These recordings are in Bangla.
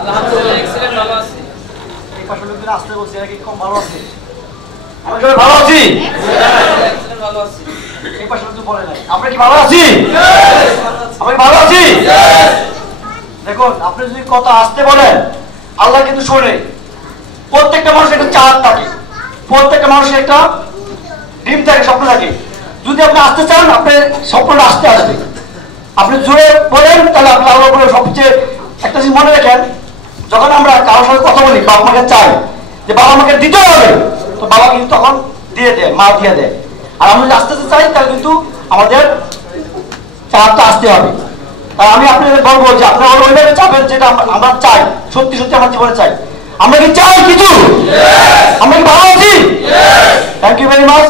আলহামদুলিল্লাহ এক্সেলেন্ট ভালো আছি। এই পাশে লোকজন আসতে বলছে নাকি কম ভালো আছে? আমি সবাই ভালো আছি। এক্সেলেন্ট ভালো আছি। এই পাশে লোকজন বলে নাই আমরা কি ভালো আছি? আমরা কি ভালো আছি? দেখুন আপনি যদি কথা আসতে বলেন আল্লাহ কিন্তু শোনে। প্রত্যেকটা মানুষের একটা চাঁদ থাকে, প্রত্যেকটা মানুষের একটা ড্রিম থাকে, স্বপ্ন থাকে। যদি আপনি আসতে চান আপনার স্বপ্নটা আসতে আসবে। আপনি জোরে বলেন তাহলে আপনি আল্লাহ বলে সবচেয়ে একটা জিনিস মনে রাখেন, যখন আমরা কারোর সাথে কথা বলি বাবা মাকে চাই যে বাবা আমাকে দিতে হবে, তো বাবা কিন্তু তখন দিয়ে দেয়, মা দিয়ে দেয়। আর আমরা যদি আসতে চাই তাহলে কিন্তু আমাদের চাপটা আসতে হবে। আর আমি আপনাদের বলবো যে আপনারা ওইভাবে চাপেন যেটা আমরা চাই, সত্যি সত্যি আমার জীবনে চাই। আমরা কি চাই কিছু? আমরা কি ভালো আছি? Thank you very much.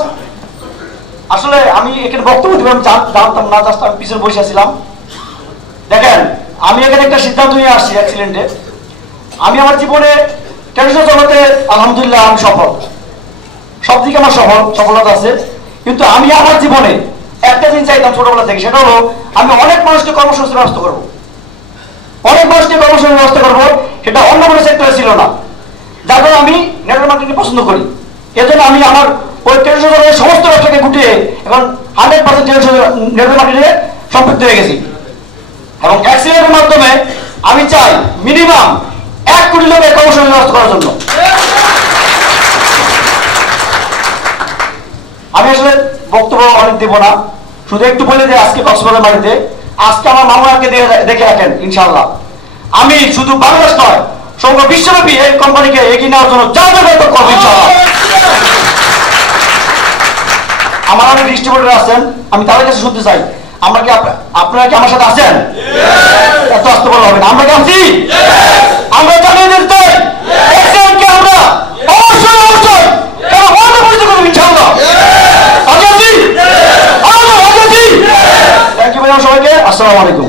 আসলে আমি এখানে বক্তব্য দিলাম জানতাম না, জাস্ট আমি পিছনে বসে আছিলাম। দেখেন আমি এখানে একটা সিদ্ধান্ত নিয়ে আসছি অ্যাক্সিডেন্টে। আমি আমার জীবনে টেলিভিশন জগতে আলহামদুলিল্লাহ আমি সফল, সব দিকে আমার সফলতা আছে। কিন্তু আমি আমার জীবনে একটা জিনিস চাইতাম ছোটবেলা থেকে, সেটা হলো আমি অনেক মানুষকে কর্মসংস্থানের ব্যবস্থা করবো, অনেক মানুষকে কর্মসংস্থানের ব্যবস্থা করবো। সেটা অন্য কোনো সেক্টরে ছিল না, যার কারণে আমি নেটওয়ার্ক মার্কেটিং পছন্দ করি। এজন্য আমি আমার ওই টেলিভিশন জগতের সমস্ত ব্যবসাকে গুটিয়ে এখন 100% নেটওয়ার্ক মার্কেটিংয়ে সম্পৃক্ত হয়ে গেছি। এবং অ্যাক্সিডেন্টের মাধ্যমে আমি চাই মিনিমাম 1 কোটি লোকের কর্মসংস্থানের ব্যবস্থা করার জন্য। আমি আসলে বক্তব্য অনেক দেবো না, শুধু একটু বলে দিই আজকে কক্সবাজার বাড়িতে আজকে আমার মামলাকে দেখে রাখেন। ইনশাআল্লাহ আমি শুধু বাংলাদেশ নয় সমগ্র বিশ্বব্যাপী এই কোম্পানিকে এগিয়ে নেওয়ার জন্য যা যা করবো ইনশাআল্লাহ। আমার অনেক ডিস্ট্রিবিউটর আছেন, আমি তাদের কাছে শুনতে চাই আমরা কি আপনারা কি আমার সাথে আছেন? এত আসতে বলা হবে না, আমরা কি আছি? আমরা জানিয়ে দিতে চাই এক্সেলকে আমরা অবশ্যই অবশ্যই ইনশাআল্লাহ। থ্যাংক ইউ সবাইকে, আসসালামু আলাইকুম।